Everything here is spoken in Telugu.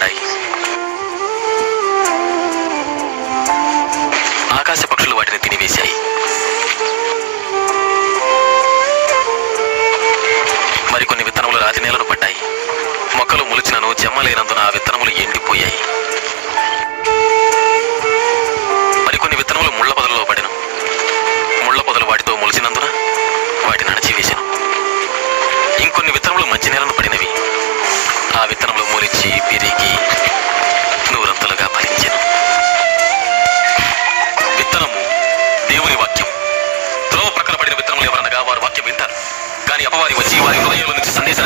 పడ్డాయి. ఆకాశ పక్షులు వాటిని తినివేశాయి. మరికొన్ని విత్తనములు రాతి నేలను పడ్డాయి. మొక్కలు మొలిచినను చెమ్మలేనందున ఆ విత్తనములు ఎండిపోయాయి. మరికొన్ని విత్తనములు ముళ్ల పొదలలో పడెను. ముళ్ల పొదలు వాటితో మొలిచినందున వాటిని అణచివేశాను. ఇంకొన్ని విత్తనములు మంచి నేలను పడినవి. ఆ విత్తనములు మొలిచి పెరిగి నూరంతలుగా ఫలించెను. విత్తనము దేవుని వాక్యం. త్రోవ ప్రక్కన పడిన విత్తనములు ఎవరనగా వారు వాక్యం వింటారు, కానీ అపవాది వచ్చి వారి హృదయంలో నుంచి సందేశం